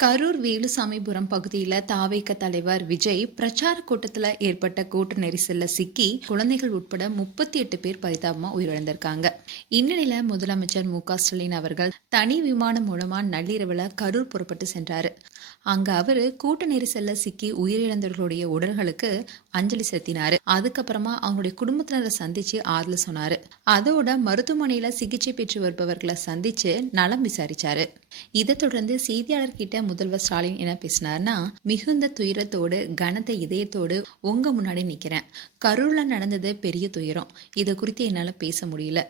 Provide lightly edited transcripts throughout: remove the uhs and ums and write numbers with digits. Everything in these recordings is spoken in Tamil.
கரூர் வேலுசாமிபுரம் பகுதியில் தாவேக தலைவர் விஜய் பிரச்சார கூட்டத்தில் ஏற்பட்ட கூட்ட நெரிசல்ல சிக்கி குழந்தைகள் உட்பட 38 பேர் பரிதாபமா உயிரிழந்திருக்காங்க. இந்நிலையில முதலமைச்சர் மு.க.ஸ்டாலின் அவர்கள் தனி விமானம் மூலமா நள்ளிரவுல கரூர் புறப்பட்டு சென்றாரு. அங்க அவரு கூட்ட நெரிசல்ல சிக்கி உயிரிழந்தவர்களுடைய உடல்களுக்கு அஞ்சலி செலுத்தினாரு. அதுக்கப்புறமா அவங்களுடைய குடும்பத்தினரை சந்திச்சு ஆறுதல் சொன்னாரு. அதோட மருத்துவமனையில சிகிச்சை பெற்று வருபவர்களை சந்திச்சு நலம் விசாரிச்சாரு. இதை தொடர்ந்து செய்தியாளர்கிட்ட முதல்வர் ஸ்டாலின் என்ன பேசினார்னா, மிகுந்த துயரத்தோடு கனத்த இதயத்தோடு உங்க முன்னாடி நிக்கிறேன். கரூர்ல நடந்தது பெரிய துயரம். இதை குறித்து என்னால பேச முடியல.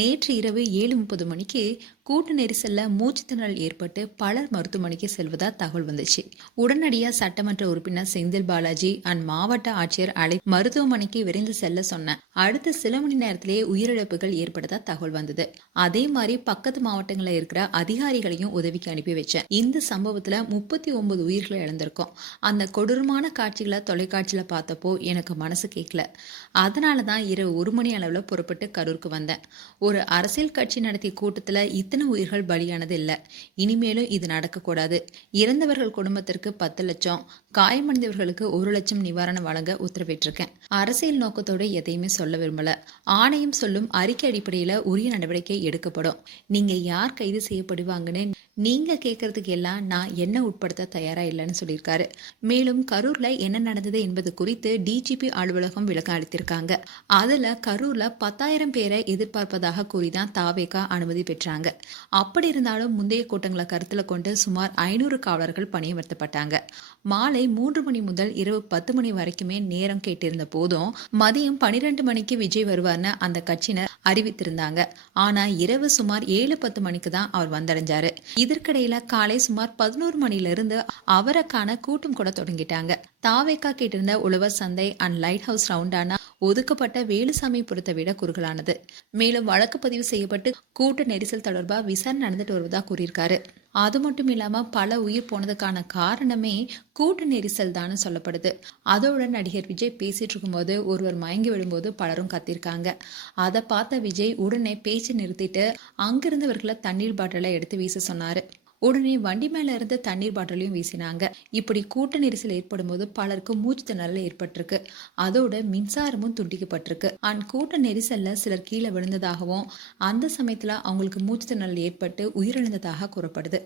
நேற்று இரவு 7:30 மணிக்கு கூட்ட நெரிசல்ல மூச்சு திணறல் ஏற்பட்டு பலர் மருத்துவமனைக்கு செல்வதா தகவல் வந்துச்சு. உடனடியா சட்டமன்ற உறுப்பினர் செந்தில் பாலாஜி அண்ட் மாவட்ட ஆட்சியர் மருத்துவமனைக்கு விரைந்து செல்ல சொன்னேன். அடுத்த சில மணி நேரத்திலேயே உயிரிழப்புகள் ஏற்பட்டதா தகவல் வந்தது. அதே மாதிரி பக்கத்து மாவட்டங்களில் இருக்கிற அதிகாரிகளையும் உதவிக்கு அனுப்பி வச்சேன். இந்த சம்பவத்துல 39 உயிர்களை இழந்திருக்கோம். அந்த கொடூரமான காட்சிகளை தொலைக்காட்சியில பார்த்தப்போ எனக்கு மனசு கேட்கல. அதனாலதான் இரவு 1 மணி அளவுல புறப்பட்டு கரூருக்கு வந்தேன். ஒரு அரசியல் கட்சி நடத்திய கூட்டத்துல இத்தனை உயிர்கள் பலியானது இல்ல. இனிமேலும் இது நடக்கக்கூடாது. இறந்தவர்கள் குடும்பத்திற்கு 10 லட்சம், காயமடைந்தவர்களுக்கு 1 லட்சம் நிவாரணம் வழங்க உத்தரவிட்டிருக்கேன். அரசியல் நோக்கத்தோடு எதையுமே சொல்ல விரும்பல. ஆணையம் சொல்லும் அறிக்கை அடிப்படையில உரிய நடவடிக்கை எடுக்கப்படும். நீங்க யார் கைது செய்யப்படுவாங்கன்னு நீங்க கேட்கறதுக்கு எல்லாம் நான் என்ன உட்படுத்த தயாரா இல்லைன்னு சொல்லியிருக்காரு. மேலும் கரூர்ல என்ன நடந்தது என்பது குறித்து டிஜிபி அலுவலகம் விளக்கம் அளித்திருக்காங்க. அதுல கரூர்ல 10,000 பேரை எதிர்பார்ப்பதாக கூறிதான் தாவேகா அனுமதி பெற்றாங்க. அப்படி இருந்தாலும் முந்தைய கூட்டங்களை கருத்துல கொண்டு சுமார் 500 காவலர்கள் பணியமர்த்தப்பட்டாங்க. மாலை 3 மணி முதல் இரவு 10 மணி வரைக்குமே நேரம் கேட்டிருந்த போதும் மதியம் 12 மணிக்கு விஜய் வருவார்னு அந்த கட்சியினர் அறிவித்திருந்தாங்க. ஆனா இரவு சுமார் 7:10 மணிக்கு தான் அவர் வந்தடைஞ்சாரு. இதற்கிடையில காலை சுமார் 11 மணில இருந்து அவருக்கான கூட்டம் கூட தொடங்கிட்டாங்க. தாவேகா கேட்டிருந்த உழவர் சந்தை அண்ட் லைட் ஹவுஸ் ரவுண்டானா ஒதுக்கப்பட்ட வேலுசாமிபுரத்தை விட குறுகலானது. மேலும் வழக்கு பதிவு செய்யப்பட்டு கூட்ட நெரிசல் தொடர்பா விசாரணை நடந்துட்டு வருவதா கூறியிருக்காரு. அது மட்டும் இல்லாம பல உயிர் போனதுக்கான காரணமே கூட்ட நெரிசல் தான் சொல்லப்படுது. அதோட நடிகர் விஜய் பேசிட்டு இருக்கும்போது ஒருவர் மயங்கி விழும்போது பலரும் கத்திருக்காங்க. அதை பார்த்த விஜய் உடனே பேச்சு நிறுத்திட்டு அங்கிருந்தவர்களை தண்ணீர் பாட்டிலை எடுத்து வீச சொன்னாரு. உடனே வண்டி மேல இருந்து தண்ணீர் பாட்டிலையும் வீசினாங்க. இப்படி கூட்ட நெரிசல் ஏற்படும் போது பலருக்கு மூச்சு திணறல் ஏற்பட்டிருக்கு. அதோட மின்சாரமும் துண்டிக்கப்பட்டிருக்கு. கூட்ட நெரிசல்ல சிலர் கீழே விழுந்ததாகவும் அந்த சமயத்துல அவங்களுக்கு மூச்சு திணறல் ஏற்பட்டு உயிரிழந்ததாக கூறப்படுது.